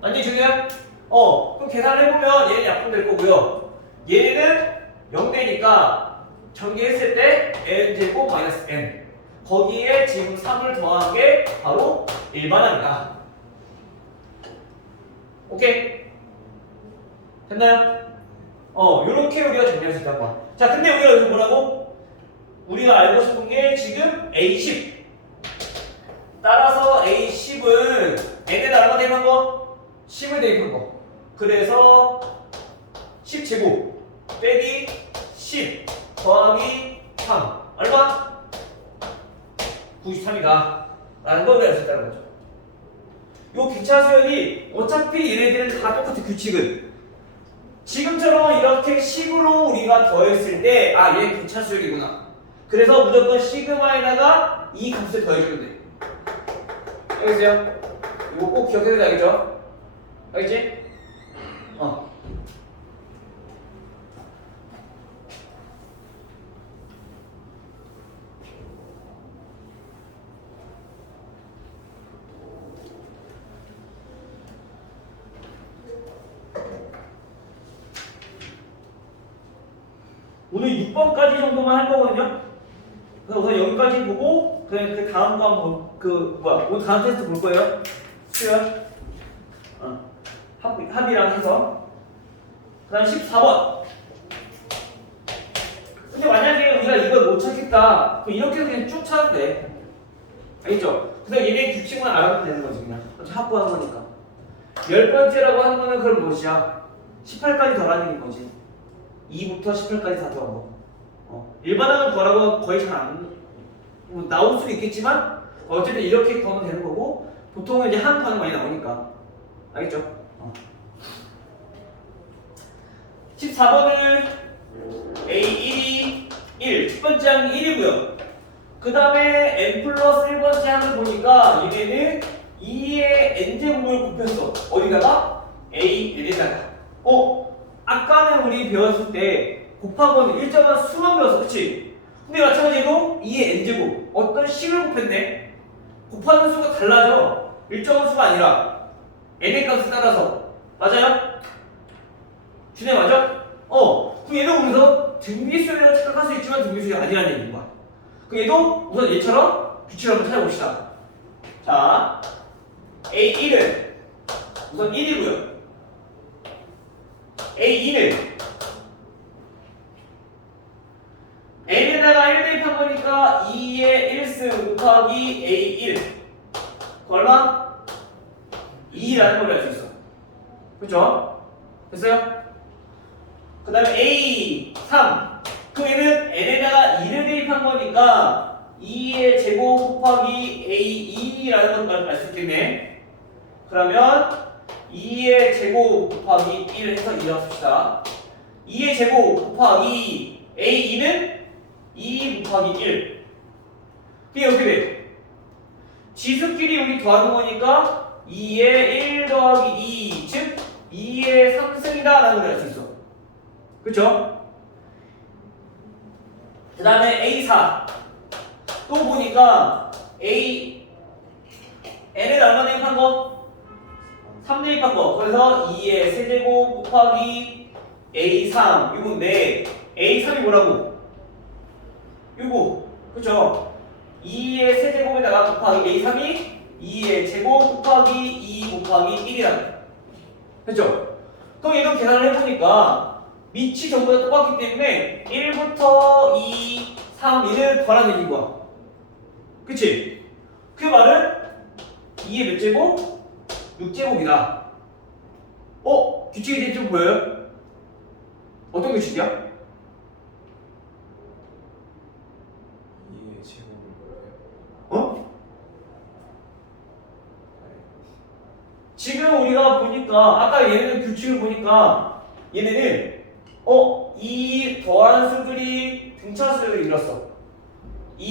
완전히 중요해? 그럼 계산을 해보면 얘는 약분될 거고요. 얘는 0대니까 전개했을 때 n-제곱 마이너스 n, 거기에 지금 3을 더한 게 바로 일반항이다. 오케이? 됐나요? 요렇게 우리가 정리할 수 있다는 거야. 자, 근데 우리가 여기서 뭐라고? 우리가 알고 싶은 게 지금 A10. 따라서 A10은 n에다 얼마 대입한 거? 10을 대입한 거. 그래서 10제곱 빼기 10 더하기 3 얼마? 93이다 라는 걸 우리가 알 수 있다는 거죠. 요 기차 수열이 어차피 얘네들은 다 똑같은 규칙은 지금처럼 이렇게 식으로 우리가 더했을 때 아 얘 기차 수열이구나. 그래서 무조건 시그마에다가 이 값을 더해주면 돼. 알겠어요? 이거 꼭 기억해야 되겠죠? 알겠지? 오늘 6번까지 정도만 할 거거든요. 그래서 우선 여기까지 보고 그 다음 거 한번 오늘 다음 테스트 볼 거예요. 수열 합이랑 해서 그다음 14번. 근데 만약에 우리가 이걸 못 찾겠다 그럼 이렇게 그냥 쭉 찾아도 돼. 알겠죠? 그래서 얘네 규칙만 알아도 되는 거지 그냥 확보하는 거니까. 10번째라고 하는 거는 그럼 무엇이야? 18까지 더하는 거지. 2부터 18까지 다 더한 거. 일반항을 구하라고 거의 잘 안 나올 수도 있겠지만 어쨌든 이렇게 더하면 되는 거고 보통은 이제 한 판은 많이 나오니까. 알겠죠? 14번을 A1이 1, 첫 번째 항이 1이고요. 그 다음에 n 플러스 1번째 항을 보니까 얘네는 2의 n제곱을 곱했어. 어디다가? A1에다가. 아까는 우리 배웠을 때 곱하고는 일정한 수만 배웠어. 그치? 근데 마찬가지로 2의 n제곱 어떤 식을 곱했네? 곱하는 수가 달라져. 일정한 수가 아니라 n의 값에 따라서. 맞아요? 준혜 맞아? 그 얘도 우리서 등비수열이라고 착각할 수 있지만 등비수열이 아니라는 얘기인 거야. 그 얘도 우선 얘처럼 규칙을 한번 찾아봅시다. 자, A1은 우선 1이고요. A2는 n에다가 1 대입한 거니까 2의 1승 곱하기 A1 얼마? 2라는 걸 알 수 있어. 그렇죠? 됐어요? 그 다음에 A3 그 얘는 n에다가 2를 대입한 거니까 2의 제곱 곱하기 A2라는 걸 알 수 있겠네. 그러면 2의 제곱 곱하기 1 해서 2라고 씁시다. 2의 제곱 곱하기 A2는 2 곱하기 1. 그게 어떻게 돼? 지수끼리 우리 더하는 거니까 2의 1 더하기 2, 즉 2의 3승이다 라는 걸 알 수 있어. 그쵸? 그 다음에 A4 또 보니까 n에 얼마 대입한 거? 3 대입한 거. 그래서 2의 세제곱 곱하기 A3 이건데 A3이 뭐라고? 이거 그쵸? 2의 세제곱에다가 곱하기 A3이 2의 제곱 곱하기 2 곱하기 1이라는 그쵸? 그럼 얘도 계산을 해보니까 밑이 전부 다 똑같기 때문에 1부터 2, 3, 2를 더하는 얘기인 거야. 그치? 그 말은 2의 몇 제곱? 6제곱이다. 규칙이 이제 좀 보여요? 어떤 규칙이야? 2의 제곱을 지금 우리가 보니까 아까 얘네는 규칙을 보니까 얘네는 이 더한 수들이 등차수를 이뤘어. 2,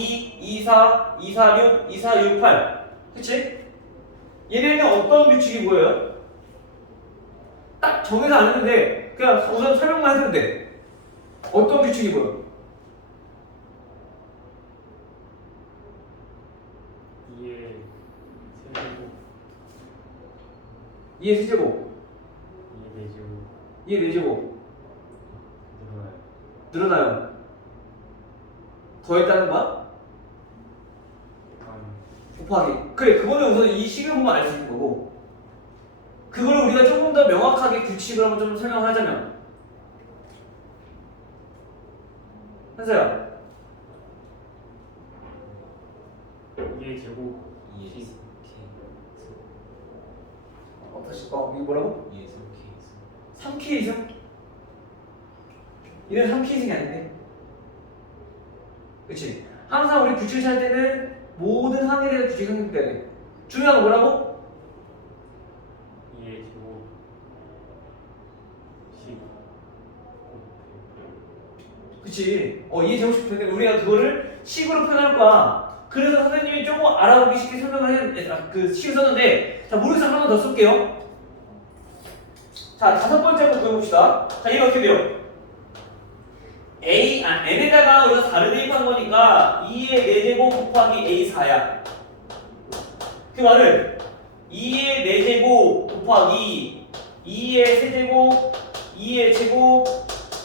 2, 4, 2, 4, 6, 2, 4, 6, 8 그치? 얘네는 어떤 규칙이 보여요? 딱 정해서 안 했는데 그냥 우선 설명만 해도 돼. 어떤 규칙이 보여? 2의 세제곱 2의 세제곱 2의 내제곱 2의 네제곱 늘어나요. 늘어나요. 더했다는 거야? 곱하기. 그래, 그거는 우선 이 식을 보면 알 수 있는 거고. 그걸 우리가 조금 더 명확하게 규칙을 한번 좀 설명하자면. 한서야. 2의 제곱 2의 다시 이거 뭐라고? 3K 3K 이상? 얘는 3K 이상이 아닌데. 그치? 항상 우리 규칙을 찾을 때는 모든 항에 대한 규칙이 성립돼야 돼. 중요한 건 뭐라고? 2의 제곱 10 그치. 이해 되고 싶은데 우리가 그거를 식으로 표현할 거야. 그래서 선생님이 조금 알아보기 쉽게 설명을 그 식을 썼는데, 자, 모르겠어. 한 번 더 쓸게요. 자, 다섯 번째 한번 보여봅시다. 자, 이거 어떻게 돼요? n에다가 우리가 4를 대입한 거니까 2의 4제곱 곱하기 a4야. 그 말은 2의 4제곱 곱하기 2의 세제곱 2의 제곱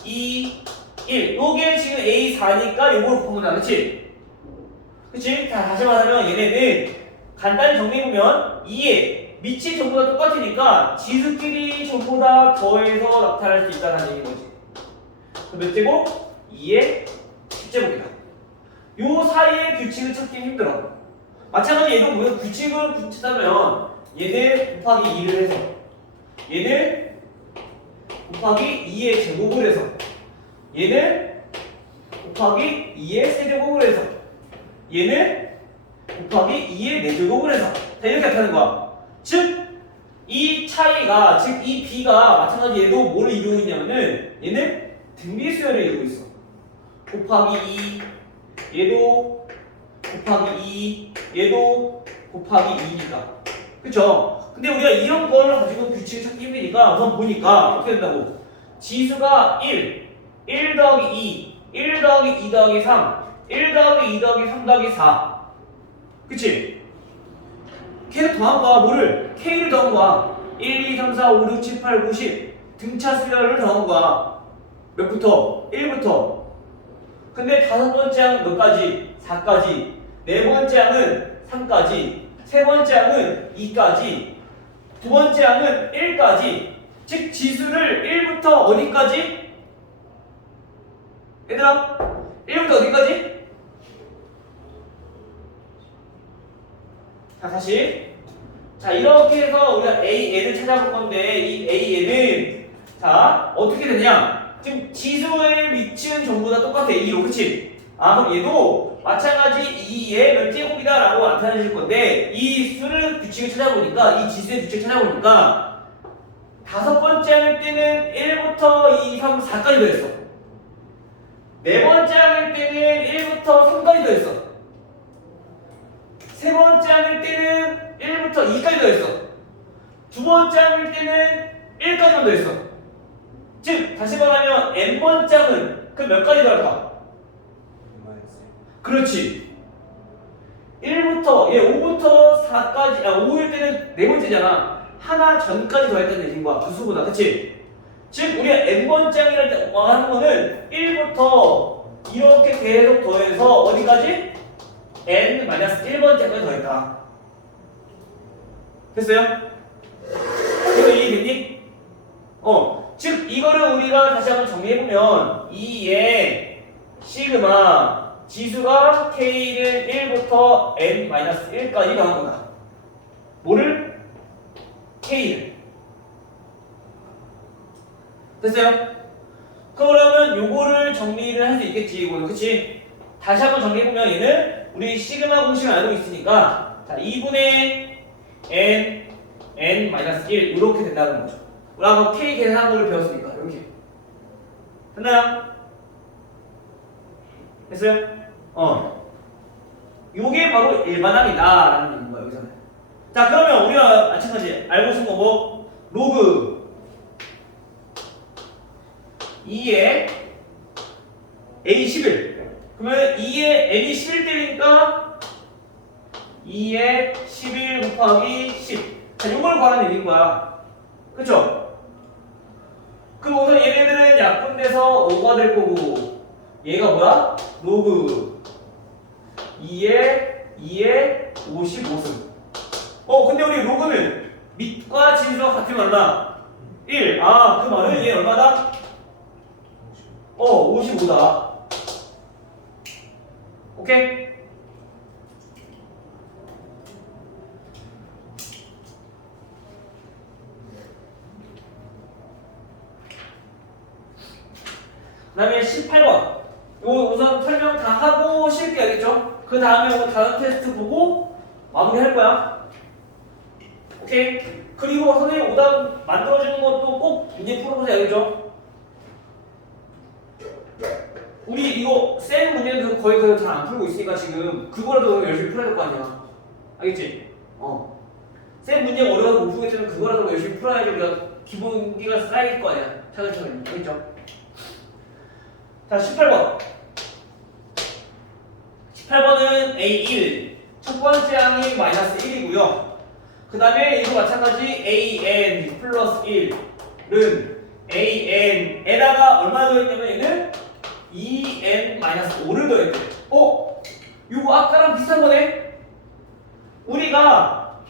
2 1 요게 지금 a4니까 요걸 곱한 거잖아. 그치? 그치? 자, 다시 말하면 얘네는 간단히 정리해보면 2의 밑이 전부 다 똑같으니까 지수끼리 전부 다 더해서 나타날 수 있다는 얘기인 거지. 그럼 몇 제곱? 2의 10제곱이다. 요 사이의 규칙을 찾기 힘들어. 마찬가지 얘도 뭐야? 규칙을 찾자면 얘는 곱하기 2를 해서 얘는 곱하기 2의 제곱을 해서 얘는 곱하기 2의 세제곱을 해서 얘는 곱하기 2의 4제곱을 해서 자, 이렇게 나타나는 거야. 즉 이 차이가 즉 이 b가 마찬가지 얘도 뭐를 이루고 있냐면은 얘는 등비수열을 이루고 있어. 곱하기 2 얘도 곱하기 2 얘도 곱하기 2니까 그쵸? 근데 우리가 이런 걸 가지고 규칙을 찾기 힘드니까 우선 보니까 어떻게 된다고? 지수가 1 더하기 2 1 더하기 2 더하기 3 1 더하기 2 더하기 3 더하기 4 그치? 걔를 더한 거야. 뭐를? K를 더한 거야. 1, 2, 3, 4, 5, 6, 7, 8, 9, 10 등차 수열을 더한 거야. 몇부터? 1부터. 근데 다섯 번째 항은 몇 가지? 4까지. 네 번째 항은 3까지. 세 번째 항은 2까지. 두 번째 항은 1까지. 즉 지수를 1부터 어디까지? 얘들아 1부터 어디까지? 자, 다시. 자, 이렇게 해서 우리가 AN을 찾아볼 건데, 이 AN은, 자, 어떻게 되냐? 지금 지수의 위치는 전부 다 똑같아. 2로, 그치? 그럼 얘도 마찬가지 2의 몇 제곱이다 라고 나타내실 건데, 이 수를 규칙을 찾아보니까, 이 지수의 규칙을 찾아보니까, 다섯 번째 항일 때는 1부터 2, 3, 4까지 더했어. 네 번째 항일 때는 1부터 3까지 더했어. 세 번째 항일 때는 1부터 2까지 더했어. 두 번째 항일 때는 1까지만 더했어. 즉 다시 말하면 n번째 항은 그럼 몇 가지 더할까? 그렇지. 1부터 5부터 4까지 5일 때는 네 번째잖아. 하나 전까지 더했다는 얘기인 거야. 그 수보다. 그치? 즉 우리가 n번째 항이랄 때 하는 거는 1부터 이렇게 계속 더해서 어디까지? n-1번째까지 더했다. 됐어요? 그래서 이해됐니? 즉 이거를 우리가 다시 한번 정리해보면 2의 시그마 지수가 k를 1부터 n-1까지 더한 거다. 뭐를? k를. 됐어요? 그러면 요거를 정리를 할 수 있겠지. 이거는 그치? 다시 한번 정리해보면 얘는 우리 시그마 공식을 알고 있으니까 자 2분의 n-1 이렇게 된다는 거죠. 우리가 k 계산한 거를 배웠으니까 이렇게 됐나요? 됐어요? 요게 바로 일반항이다 라는 얘기인 거야 여기서는. 자 그러면 우리가 마찬가지 알고 있는 거 뭐? 로그 2의 a11 그러면 2의 n이 11대니까 2의 11 곱하기 10 자, 요걸 구하는 얘기인 거야. 그쵸? 그럼 우선 얘네들은 약분돼서 5가 될 거고 얘가 뭐야? 로그 2의 55승 근데 우리 로그는 밑과 진수가 같으면 얼마? 1 그 말은 얘 얼마다? 55다. 오케이? 그 다음에 18번. 이거 우선 설명 다 하고 쉴게 알겠죠? 그 다음에 오늘 다른 테스트 보고 마무리할 거야. 오케이? 그리고 선생님 오답 만들어주는 것도 꼭 문제 풀어보세요. 알겠죠? 우리 이거 쌤 문제도 거의 잘 안 풀고 있으니까 지금 그거라도 열심히 풀어야 될 거 아니야. 알겠지? 쌤 문제 어려워서 못 풀겠지만 그거라도 열심히 풀어야지 우리가 기본기가 쌓일 거 아니야. 차근차근. 알겠죠? 자, 18번. 18번은 A1. 첫 번째 항이 마이너스 1이고요. 그 다음에 이거 마찬가지 AN 플러스 1은 AN에다가 얼마 더했냐면 얘는 2N 마이너스 5를 더했대. 이거 아까랑 비슷한 거네? 우리가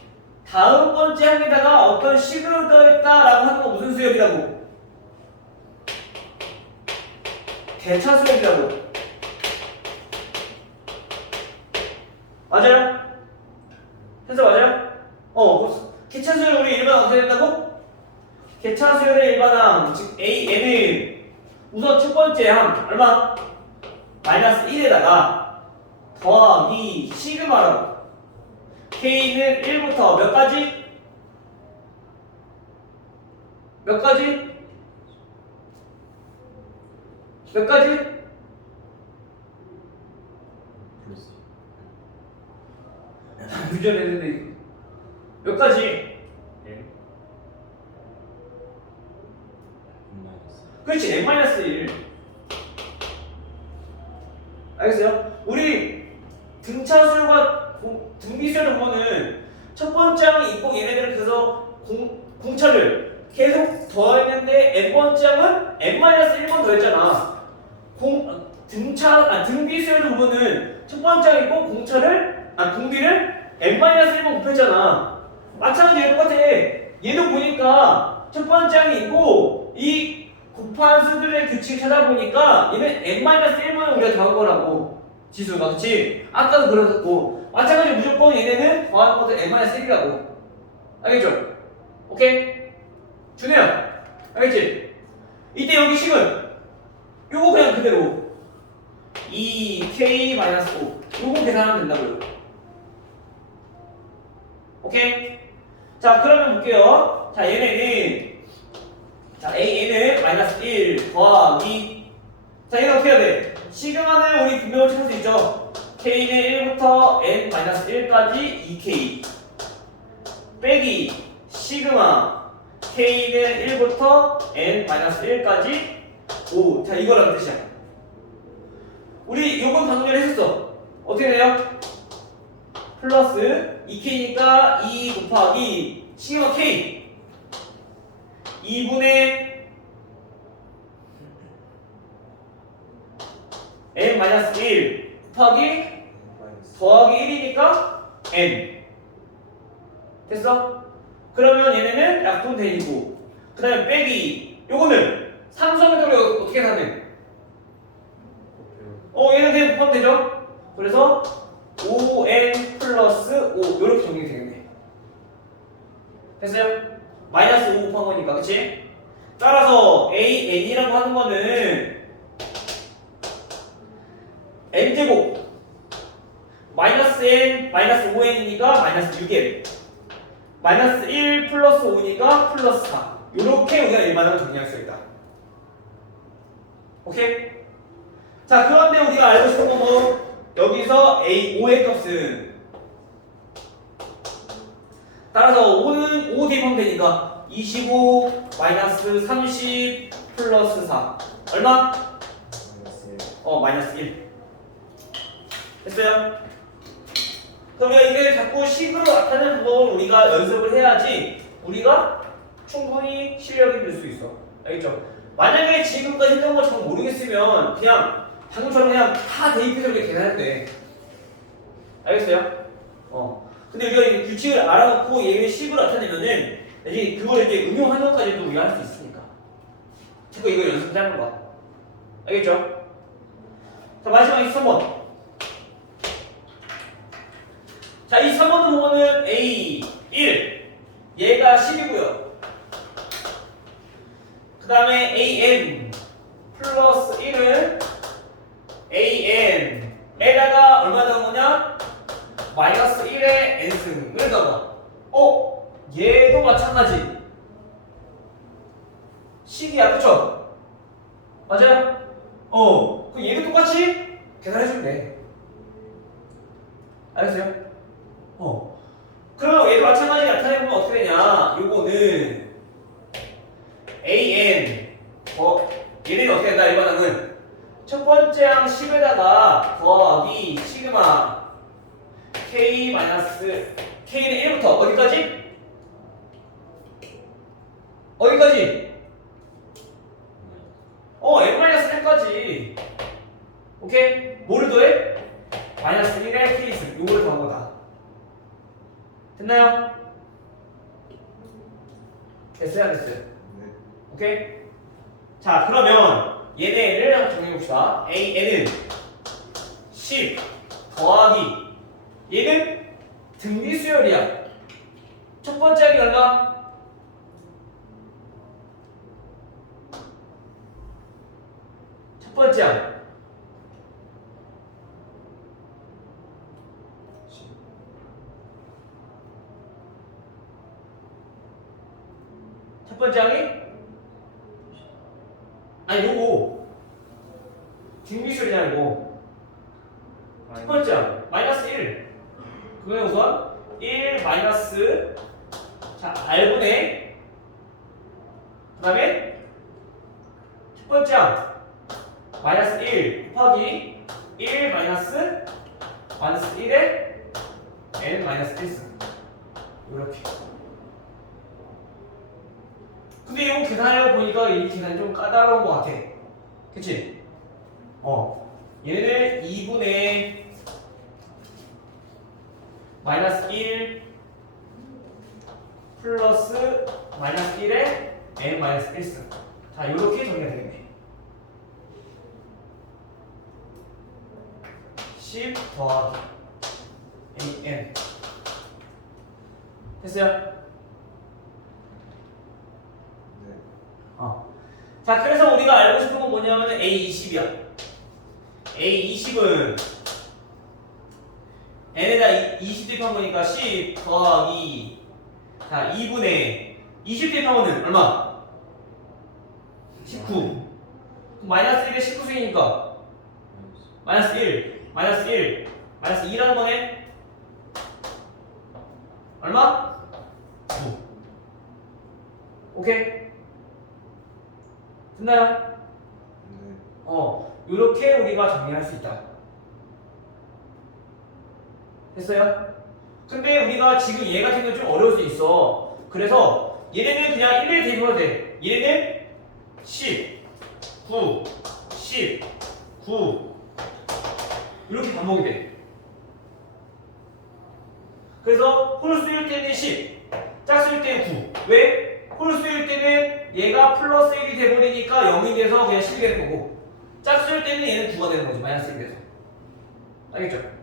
다음 번째 항에다가 어떤 식을 더했다라고 하는 건 무슨 수열이라고? 대차 수열이라고. 맞아요? 해서 맞아요? 개차 수열 우리 일반항 어떻게 된다고? 개차 수열의 일반항 즉 AN은 우선 첫 번째 항 얼마? 마이너스 1에다가 더하기 시그마라고. K는 1부터 몇 가지? 몇 가지? 몇 가지? 유전했는데 몇 가지? N 그렇지, n-1. 알겠어요? 우리 등차수열과 등비수열을 보면은 첫 번째 항이 있고 얘네들은 그래서 공차를 계속 더했는데 n번째 항은 n-1번 더했잖아. 등비수열을 보면은 첫 번째 항이 있고 공비를 n-1번 곱했잖아. 마찬가지로 똑같아. 얘도 보니까 첫 번째 항이 있고 이 곱한 수들의 규칙 찾아보니까 얘는 n-1번을 우리가 더한 거라고. 지수가. 그치? 아까도 그랬었고 마찬가지로 무조건 얘네는 더하는 것도 n-1이라고. 알겠죠? 오케이? 준혜야 알겠지? 이때 여기 식은 요거 그냥 그대로 2k-5 요거 계산하면 된다고요. 오케이? 자 그러면 볼게요. 자 얘네는 AN은 마이너스 1 더하기 자 얘는 어떻게 해야 돼? 시그마는 우리 분명을 찾을 수 있죠. K는 1부터 n-1까지 2K 빼기 시그마 K는 1부터 n-1까지 5. 자 이거라는 뜻이야. 우리 요건 방금 전에 했었어. 어떻게 돼요? 플러스 2K니까 2 곱하기 시그마 K 2분의 n-1 곱하기 더하기 1이니까 n 됐어? 그러면 얘네는 약분되고 그 다음에 빼기 요거는 상수함을 어떻게 사는? 얘는 그냥 곱하면 되죠? 그래서 5n 플러스 5 요렇게 정리가 되겠네. 됐어요? 마이너스 5 곱한 거니까 그치? 따라서 AN이라고 하는 거는 n제곱 마이너스 n 마이너스 5n이니까 마이너스 6n 마이너스 1 플러스 5니까 플러스 4 요렇게 우리가 일반항을 정리할 수 있다. 오케이? 자 그런데 우리가 알고 싶은 건 뭐 여기서 A5의 값은 따라서 5는 5 대입하면 되니까 25 마이너스 30 플러스 4 얼마? 마이너스 1 됐어요? 그러면 이게 자꾸 식으로 나타내는 방법을 우리가 연습을 해야지 우리가 충분히 실력이 될 수 있어. 알겠죠? 만약에 지금까지 했던 거 잘 모르겠으면 그냥 방금처럼 그냥 다 대입해서 이렇게 계산할 때 알겠어요? 근데 우리가 이 규칙을 알아놓고 얘의 식으로 나타내면은 이제 그걸 이제 응용하는 것까지도 우리가 할 수 있으니까 자꾸 이거 연습하는 거야. 알겠죠? 자 마지막 23번. 자, 이 3번을 보면은 A1 얘가 10이고요. 그 다음에 AN 플러스 1은 AN 에다가 얼마 더한 거냐? 마이너스 1의 n승을 더한 거. 얘도 마찬가지. 식이야, 그쵸? 맞아요? 그럼 얘도 똑같이 계산해주면 돼. 알겠어요? 그럼 얘도 마찬가지 나타내보면 어떻게 되냐? 요거는 an 얘는 어떻게 된다? 이 반응은 첫 번째 항 10에다가 더하기 시그마 k 마이너스 k는 1부터 어디까지? 어디까지? n-1까지. 오케이? 뭐를 더해? 마이너스 1의 k승. 요거를 더한 거다. 됐나요? 됐어요? 안 됐어요? 네. 오케이? 자, 그러면 얘네를 한번 정리해봅시다. n은 10 더하기 얘는 등비수열이야. 첫 번째 항이 얼마? 첫 번째 항 첫 번째 항이? 아니 요거 등비수열이냐 이거. 첫 번째 항 마이너스 1. 그러면 우선 1 마이너스 자 R분의 그 다음에 첫 번째 항 마이너스 1 곱하기 1 마이너스 1의 n 마이너스 1승 이렇게. 근데 이거 계산하려고 보니까 이 계산이 좀 까다로운 것 같아. 그치? 얘네는 2분의 마이너스 1 플러스 마이너스 1의 n 마이너스 1승. 자, 이렇게 정리가 되겠네. 10 더하기 an. 됐어요? 네. 자, 그래서 우리가 알고 싶은 건 뭐냐면 A20이야. A20은 n에다 20 대입한 거니까 10 더하기 자 2분의 20 대입한 거는 얼마? 19. 그럼 마이너스 1에 19승이니까 마이너스 1 마이너스 1 마이너스 2라는 거네. 얼마? 9. 오케이? 됐나요? 네. 이렇게 우리가 정리할 수 있다. 됐어요? 근데 우리가 지금 얘 같은 건 좀 어려울 수 있어. 그래서 얘네는 그냥 1을 대입해도 돼. 얘네는 10, 9, 10, 9 이렇게 반복이 돼. 그래서 홀수일 때는 10, 짝수일 때는 9. 왜? 홀수일 때는 얘가 플러스 1이 돼버리니까 0이 돼서 그냥 10이 되는 거고, 짝수일 때는 얘는 9가 되는 거지. 마이너스 1이 돼서. 알겠죠?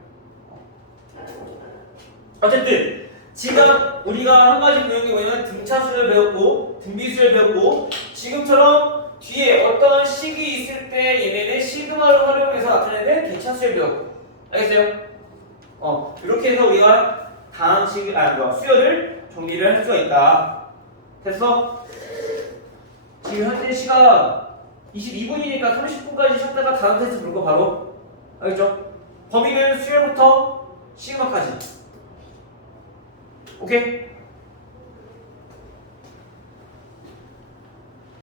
어쨌든 지금 우리가 한 가지 내용이 뭐냐면 등차수를 배웠고 등비수를 배웠고, 지금처럼 뒤에 어떤 식이 있을 때 얘네는 시그마를 활용해서 나타내는 개차수를 배웠고. 알겠어요? 이렇게 해서 우리가 다음 수열을 정리를 할 수가 있다. 그래서 지금 현재 시각 22분이니까 30분까지 쉬었다가 다음 테스트 볼 거 바로. 알겠죠? 범위는 수열부터 시그마까지. 오케이?